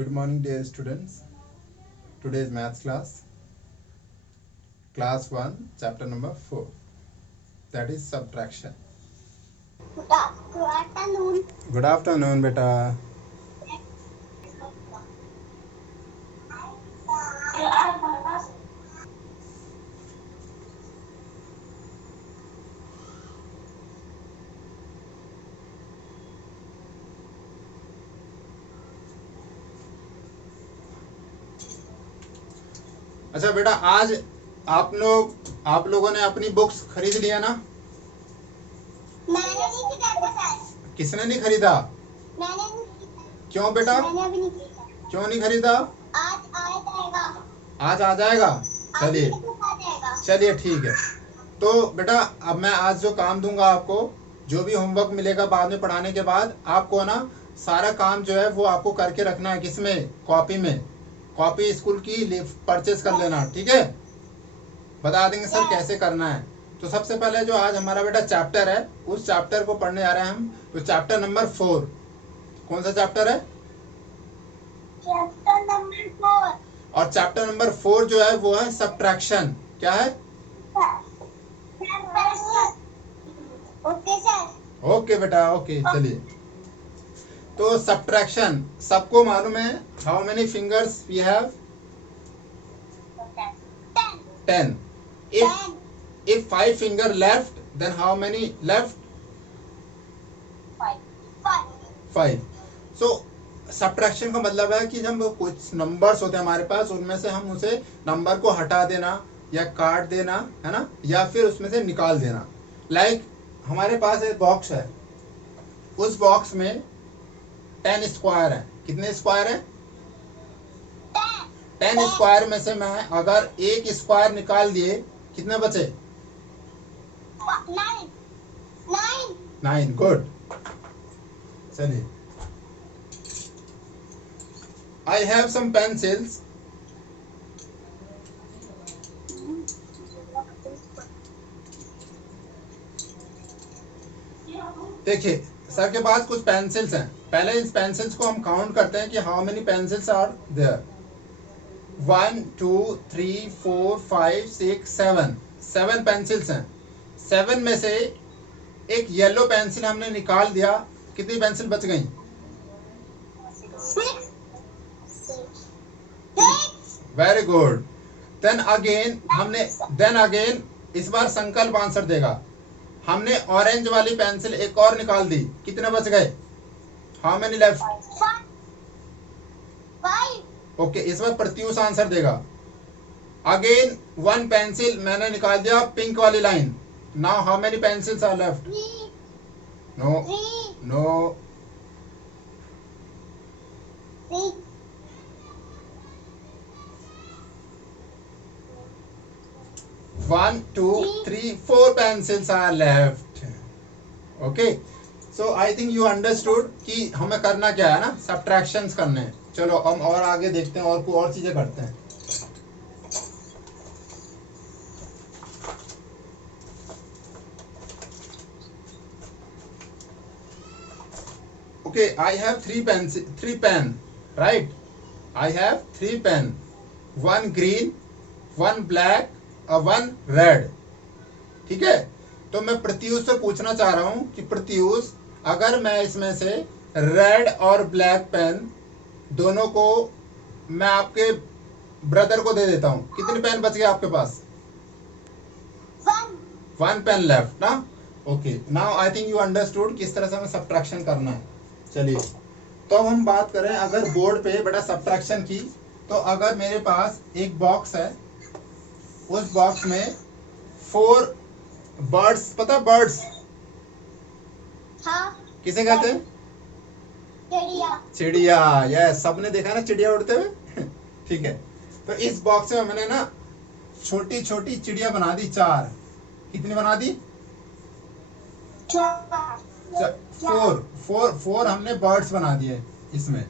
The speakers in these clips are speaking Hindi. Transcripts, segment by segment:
Good morning, dear students. Today's maths class 1, chapter number 4. That is subtraction. Good afternoon. Good afternoon, beta. अच्छा बेटा, आज आप लोगों ने अपनी बुक्स खरीद लिया ना? मैंने नहीं खरीदा सर। किसने नहीं खरीदा? मैंने नहीं खरीदा। क्यों बेटा? मैंने अभी नहीं खरीदा। क्यों नहीं खरीदा? आज आ जाएगा। आज आ जाएगा। चलिए चलिए ठीक है। तो बेटा अब मैं आज जो काम दूंगा आपको, जो भी होमवर्क मिलेगा बाद में पढ़ाने के बाद, आपको ना सारा काम जो है वो आपको करके रखना है। किसमें? कॉपी में। कॉपी स्कूल की परचेज कर लेना, ठीक है? बता देंगे सर कैसे करना है। तो सबसे पहले जो आज हमारा बेटा चैप्टर है, उस चैप्टर को पढ़ने जा रहे हैं हम। तो चैप्टर नंबर 4। कौन सा चैप्टर है? Chapter number 4। और चैप्टर नंबर 4 जो है वो है सब्ट्रैक्शन। क्या है? Okay sir. ओके बेटा, ओके। चलिए, तो सब्ट्रैक्शन सबको मालूम है। How many fingers we have? 10. If 5 finger left, then how many left? 5. So subtraction का मतलब है कि जब कुछ नंबर्स होते हैं हमारे पास, उनमें से हम उसे नंबर को हटा देना या काट देना, है ना, या फिर उसमें से निकाल देना। लाइक हमारे पास एक बॉक्स है, उस बॉक्स में 10 स्क्वायर है। कितने स्क्वायर है? 10 स्क्वायर में से मैं अगर एक स्क्वायर निकाल दिए, कितने बचे? 9। गुड। चलिए, आई हैव सम पेंसिल्स। देखिए, सर के पास कुछ पेंसिल्स हैं। पहले इस पेंसिल्स को हम काउंट करते हैं कि how many pencils are there. 1 2 3 4 5 6 7। 7 pencils हैं। 7 में से एक येलो पेंसिल हमने निकाल दिया। कितनी पेंसिल बच गई? 6। Very good. देन अगेन इस बार संकल्प आंसर देगा। हमने ऑरेंज वाली पेंसिल एक और निकाल दी। कितने बच गए? How many left? 5। ओके, इस बार प्रत्यूष आंसर देगा। अगेन 1 पेंसिल मैंने निकाल दिया, पिंक वाली line. Now how many pencils are left? No no. 1 2 3 4 pencils are left. Okay, so I think you understood कि हमें करना क्या है ना, सब्ट्रैक्शंस करने हैं। चलो हम और आगे देखते हैं और चीजें करते हैं। Okay, I have 3 pen, right? I have 3 pen, 1 green, 1 black और 1 रेड। ठीक है, तो मैं प्रत्यूष से पूछना चाह रहा हूं कि प्रत्यूष, अगर मैं इसमें से रेड और ब्लैक पेन दोनों को मैं आपके ब्रदर को दे देता हूं, कितने पेन बच गए आपके पास? 1 पेन लेफ्ट ना। Okay, now I think you understood किस तरह से हमें सब्ट्रैक्शन करना है। चलिए, तो अब हम बात करें अगर बोर्ड पे बेटा सब्ट्रैक्शन की, तो अगर मेरे पास एक बॉक्स है, उस बॉक्स में 4 बर्ड्स, पता बर्ड्स हाँ, किसे कहते हैं? चिड़िया। यस, सबने देखा ना चिड़िया उड़ते हुए। ठीक है, तो इस बॉक्स में मैंने ना छोटी छोटी चिड़िया बना दी 4। कितनी बना दी? 4 हमने बर्ड्स बना दिए इसमें।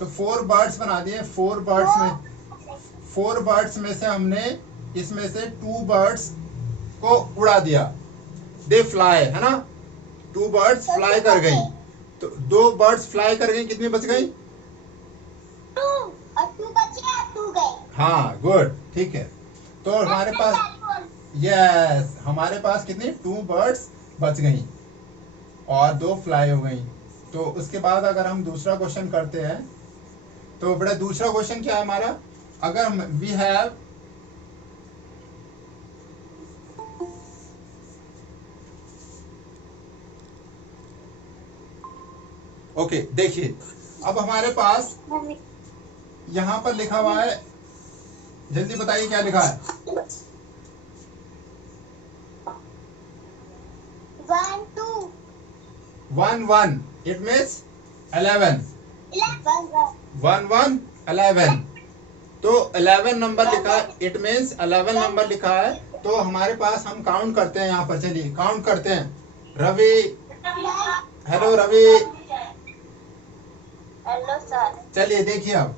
तो 4 बर्ड्स बना दिए। 4 बर्ड्स में से हमने इसमें से 2 बर्ड्स को उड़ा दिया। दे फ्लाई, है ना, 2 बर्ड्स फ्लाई कर गई। तो 2 बर्ड्स फ्लाई कर गई, कितनी बच गई? 2। हाँ गुड, ठीक है। तो हमारे पास यस, हमारे पास कितनी 2 बर्ड्स बच गई और 2 फ्लाई हो गई। तो उसके बाद अगर हम दूसरा क्वेश्चन करते हैं तो बेटा दूसरा क्वेश्चन क्या है हमारा, अगर वी हैव ओके देखिए, अब हमारे पास यहां पर लिखा हुआ है, जल्दी बताइए क्या लिखा है। 1 2 1 1 इट मीन्स 11, 1 1 11। तो 11 नंबर लिखा है, इट मीन्स 11 नंबर लिखा है। तो हमारे पास हम काउंट करते हैं, यहाँ पर चलिए काउंट करते हैं। Ravi, hello Ravi, hello sir. चलिए देखिए अब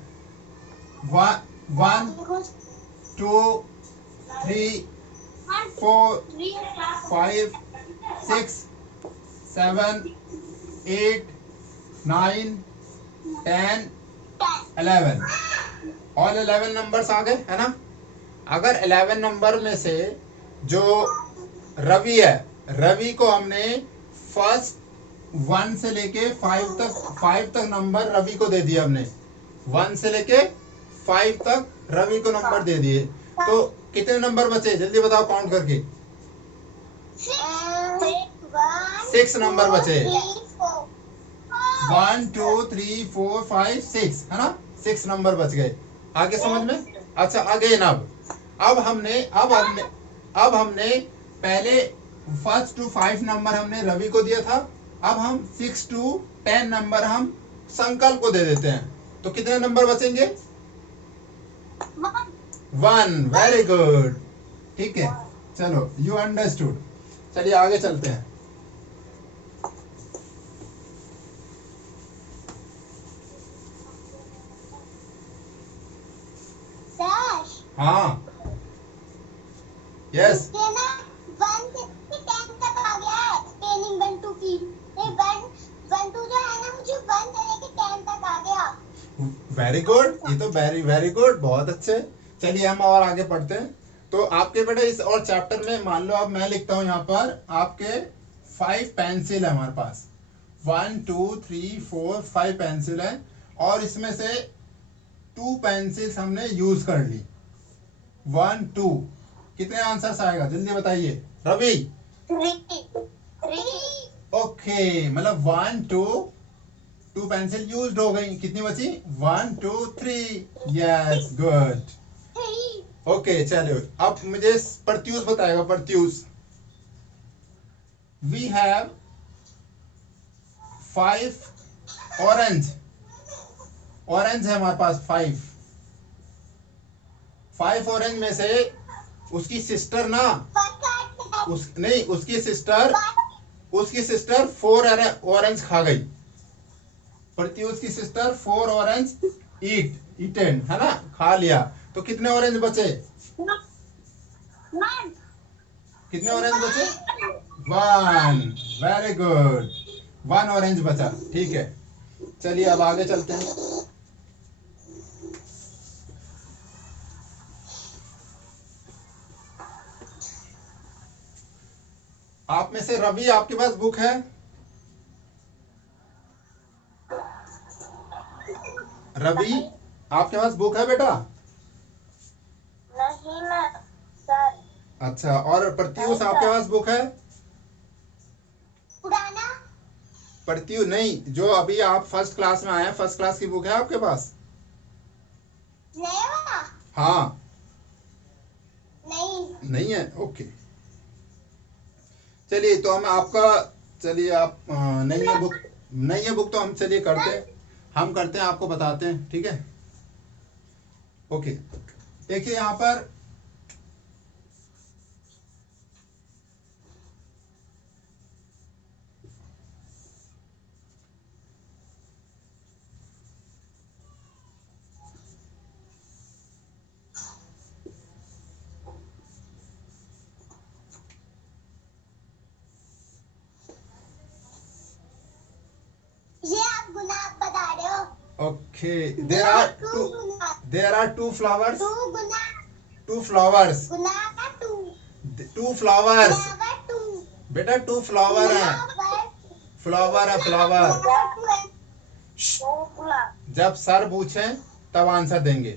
1 2 3 4 5 6 7 8 9 10 11, ऑल 11 नंबर्स आ गए है ना। अगर 11 नंबर में से जो रवि है, रवि को हमने फर्स्ट 1 से लेके 5 तक नंबर रवि को दे दिए हमने, 1 से लेके 5 तक रवि को नंबर दे दिए। तो कितने नंबर बचे जल्दी बताओ काउंट करके। 6 नंबर बचे, 1 2 3 4 5 6 है ना, 6 नंबर बच गए। आगे समझ में, अच्छा अगेन अब हमने पहले फर्स्ट टू 5 नंबर हमने रवि को दिया था, अब हम 6 टू 10 नंबर हम संकल्प को दे देते हैं। तो कितने नंबर बचेंगे, 1, वेरी गुड, ठीक है। चलो यू अंडरस्टूड, चलिए आगे चलते हैं। हाँ यस, ये ना 1 से 10 तक आ गया है स्पेलिंग 1 2 की। ये 1 2 जो है ना, मुझे 1 से लेके 10 तक आ गया। वेरी गुड, ये तो वेरी गुड, बहुत अच्छे। चलिए हम और आगे पढ़ते हैं। तो आपके बेटा इस और चैप्टर में मान लो अब मैं लिखता हूं यहाँ पर आपके 5 पेंसिल है हमारे पास, 1 2 3 4 5 पेंसिल है, और इसमें से 2 पेंसिल्स हमने यूज कर ली, 1 2, कितने आंसर्स आएगा जल्दी बताइए रवि। 3 ओके, मतलब 1 2, 2 पेंसिल यूज्ड हो गई, कितनी बची 1 2 3, यस गुड। 3 ओके चलो अब मुझे प्रत्यूष बताएगा, Pratyush. We have 5 orange, orange है हमारे पास 5 ऑरेंज में से उसकी सिस्टर ना, नहीं उसकी सिस्टर 4 ऑरेंज खा गई। प्रत्युष की सिस्टर 4 ऑरेंज ईटेन है ना, खा लिया। तो कितने ऑरेंज बचे, कितने ऑरेंज बचे, 1, वेरी गुड, 1 ऑरेंज बचा, ठीक है। चलिए अब आगे चलते हैं। आप में से रवि, आपके पास बुक है, रवि आपके पास बुक है बेटा। नहीं ना सर। अच्छा, और प्रत्युष आपके पास बुक है, पुराना प्रत्युष नहीं, जो अभी आप फर्स्ट क्लास में आए हैं, फर्स्ट क्लास की बुक है आपके पास। नया वाला हाँ, नहीं। नहीं है, ओके। चलिए तो हम आपका, चलिए आप नहीं है बुक, नहीं है बुक तो हम चलिए करते हैं, हम करते हैं आपको बताते हैं, ठीक है। ओके देखिए यहाँ पर ये आप गुलाब बता रहे हो। Okay, there are two flowers. Two guna. Two flowers. Guna का two. Two flowers. Flower two. बेटा two flower है. फ्लावर है फ्लावर. जब सर पूछे तब आंसर देंगे.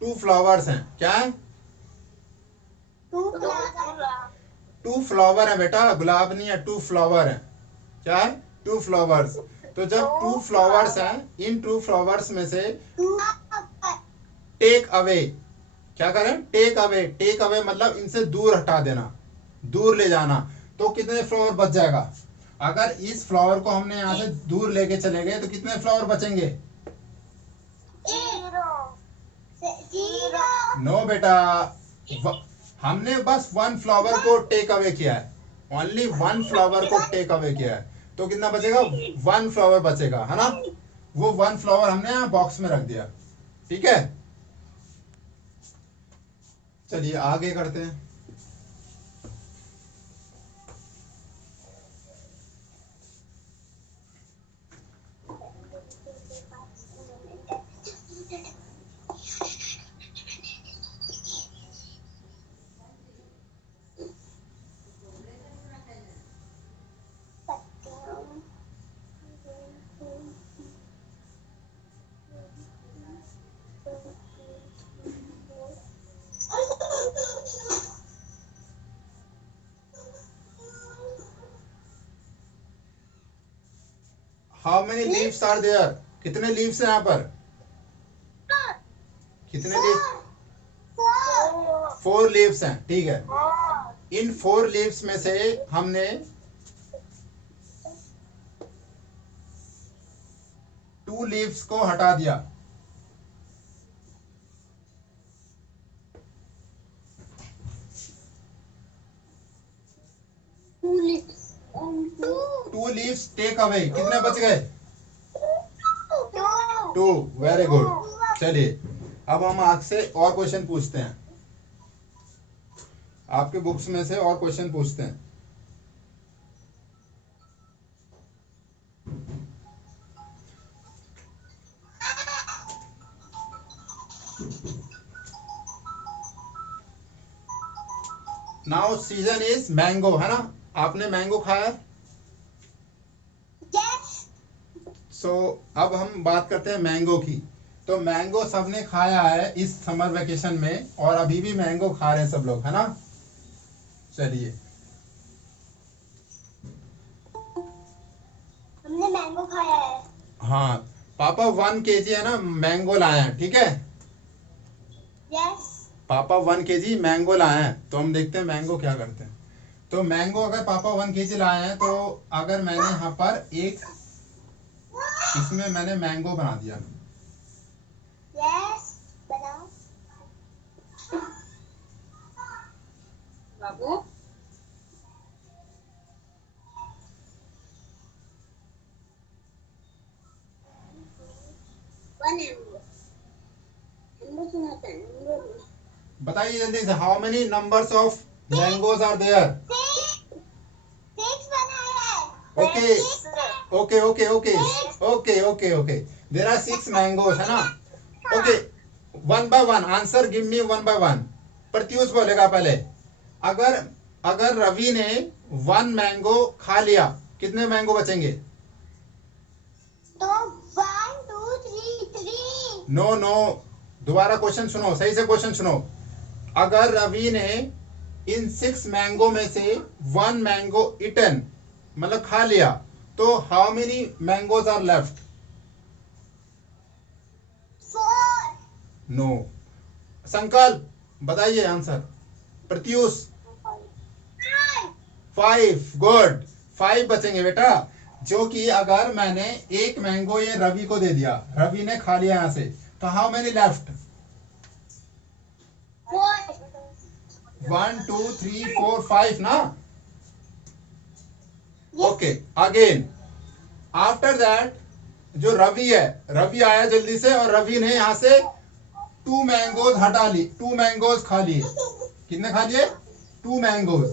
टू फ्लावर्स हैं. क्या है? टू फ्लावर है बेटा, गुलाब नहीं है. टू फ्लावर है. क्या है? Two flowers. तो जब टू फ्लावर्स हैं, इन टू फ्लावर्स में से टेक अवे. क्या करें? Take away. टेक अवे मतलब इनसे दूर हटा देना, दूर ले जाना. तो कितने फ्लावर बच जाएगा? अगर इस फ्लावर को हमने यहाँ से दूर लेके चले गए तो कितने फ्लावर बचेंगे? नो बेटा, हमने बस वन फ्लावर को टेक अवे किया है. ओनली वन फ्लावर को टेक अवे किया है. तो कितना बचेगा? वन फ्लावर बचेगा, है ना. वो वन फ्लावर हमने यहाँ बॉक्स में रख दिया. ठीक है, चलिए आगे करते हैं. How many leaves are there? कितने leaves हैं यहाँ पर? कितने leaves? 4 leaves हैं. ठीक है, इन 4 leaves में से हमने 2 leaves को हटा दिया. Two leaves take away. कितने बच गए? 2. Very good. चलिए अब हम आपसे और क्वेश्चन पूछते हैं. आपके बुक्स में से और क्वेश्चन पूछते हैं. नाउ सीजन इज मैंगो, है ना. आपने मैंगो खाया? सो अब हम बात करते हैं मैंगो की. तो मैंगो सबने खाया है इस समर वेकेशन में, और अभी भी मैंगो खा रहे हैं सब लोग, है ना. चलिए, हमने मैंगो खाया है. हाँ, पापा 1 kg है ना मैंगो लाए हैं. ठीक है, यस. पापा 1 kg मैंगो लाए हैं. तो हम देखते हैं मैंगो क्या करते हैं. तो मैंगो अगर पापा 1 kg लाए हैं, तो अगर मैंने यहाँ पर एक इसमें मैंने मैंगो बना दिया. यस, बनाओ बाबू. बताइए जल्दी से. How many numbers of mangoes are there? 6 बनाया है. Okay okay okay okay okay okay okay. There are 6 mangoes, है ना. Okay, 1 by 1 answer. Give me 1 by 1. Pratyush बोलेगा पहले. अगर रवि ने 1 मैंगो खा लिया, कितने मैंगो बचेंगे? तो 1 2 3 3. नो नो, दोबारा क्वेश्चन सुनो, सही से क्वेश्चन सुनो. अगर रवि ने इन 6 मैंगो में से 1 मैंगो इटन मतलब खा लिया, तो how many mangoes are left? 4. No. Sankalp बताइए आंसर. प्रत्युष 5. गुड. 5 बचेंगे बेटा. जो कि अगर मैंने एक मैंगो ये रवि को दे दिया, रवि ने खा लिया यहाँ से, तो हाउ मेनी लेफ्ट? 1 2 3 4 5 ना. ओके, अगेन आफ्टर दैट जो रवि है, रवि आया जल्दी से, और रवि ने यहाँ से 2 मैंगोज हटा ली. 2 मैंगोज खा लिए. कितने खा लिए? 2 मैंगोज.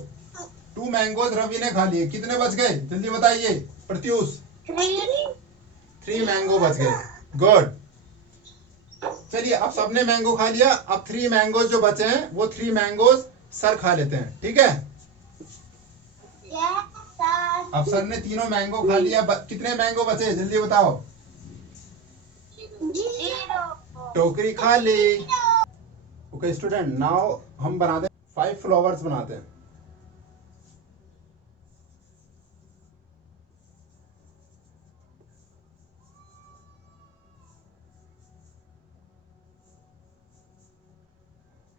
2 मैंगोज रवि ने खा लिए. कितने बच गए जल्दी बताइए. प्रत्युष 3. 3 मैंगो बच गए. गुड। चलिए अब सबने मैंगो खा लिया, अब 3 मैंगोज जो बचे हैं वो 3 मैंगोज सर खा लेते हैं, ठीक है। Yes, sir. अब सर ने तीनों मैंगो खा लिया, कितने मैंगो बचे जल्दी बताओ। 0. टोकरी खा ली। ओके स्टूडेंट, नाउ हम बनाते हैं 5 फ्लावर्स बनाते हैं।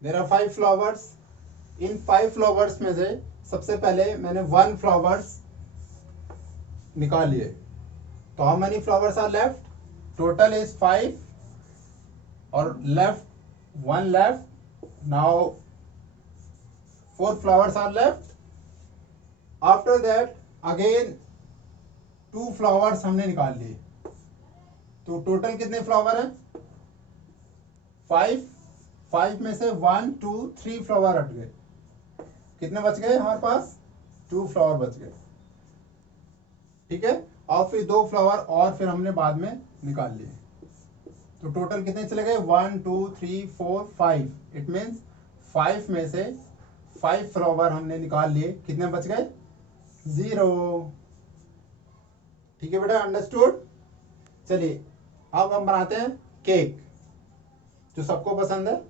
There are 5 flowers. इन 5 फ्लावर्स में से सबसे पहले मैंने 1 फ्लावर्स निकाल लिए। तो how many flowers are left? Total is 5 और left 1 left. Now 4 flowers are left. After that again 2 flowers हमने निकाल लिए। तो टोटल कितने फ्लावर हैं? 5। 5 में से 1 2 3 फ्लावर हट गए। कितने बच गए हमारे पास? 2 फ्लावर बच गए, ठीक है। और फिर 2 फ्लावर और फिर हमने बाद में निकाल लिए। तो टोटल कितने चले गए? 1 2 3 4 5। इट मीन्स 5 में से 5 फ्लावर हमने निकाल लिए। कितने बच गए? 0। ठीक है बेटा, अंडरस्टूड। चलिए अब हम बनाते हैं केक, जो सबको पसंद है।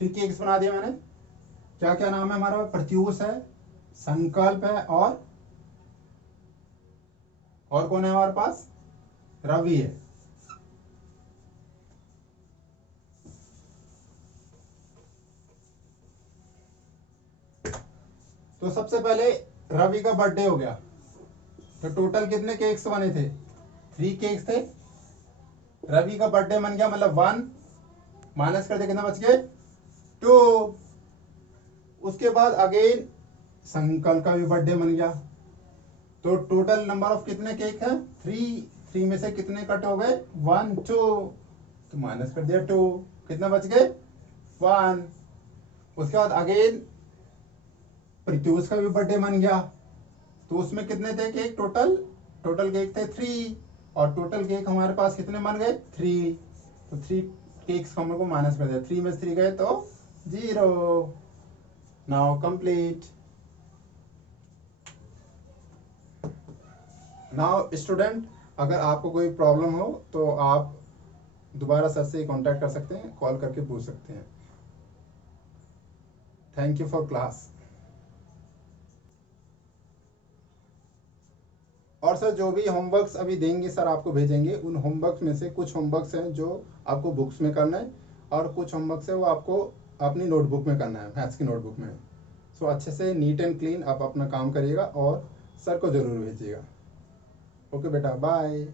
थ्री केक्स बना दिया मैंने। क्या क्या नाम है हमारा? प्रत्यूष है, संकल्प है, और कौन है हमारे पास? रवि है। तो सबसे पहले रवि का बर्थडे हो गया। तो टोटल कितने केक्स बने थे? 3 केक्स थे। रवि का बर्थडे बन गया, मतलब 1 माइनस कर दे, कितना बच गए? 2। उसके बाद अगेन संकल्प का भी बर्थडे बन गया। तो टोटल नंबर ऑफ कितने केक है? 3। 3 में से कितने कट हो गए? 1 2। तो माइनस कर दिया 2, कितने बच गए? 1। उसके बाद अगेन प्रत्यूष का भी बर्थडे बन गया। तो उसमें कितने थे केक? टोटल केक थे 3, और टोटल केक हमारे पास कितने बन गए? 3। तो 3 केक्स हम लोग को माइनस कर दिया। 3 में से 3 गए तो 0। Now complete. नाउ स्टूडेंट, अगर आपको कोई प्रॉब्लम हो तो आप दोबारा सर से कांटेक्ट कर सकते हैं, कॉल करके पूछ सकते हैं। Thank you for class. और सर जो भी होमवर्क्स अभी देंगे सर आपको भेजेंगे, उन होमवर्क्स में से कुछ होमवर्क्स हैं जो आपको बुक्स में करना है, और कुछ होमवर्क्स है वो आपको अपनी नोटबुक में करना है, मैथ्स की नोटबुक में। सो अच्छे से नीट एंड क्लीन आप अपना काम करिएगा और सर को ज़रूर भेजिएगा। ओके बेटा, बाय।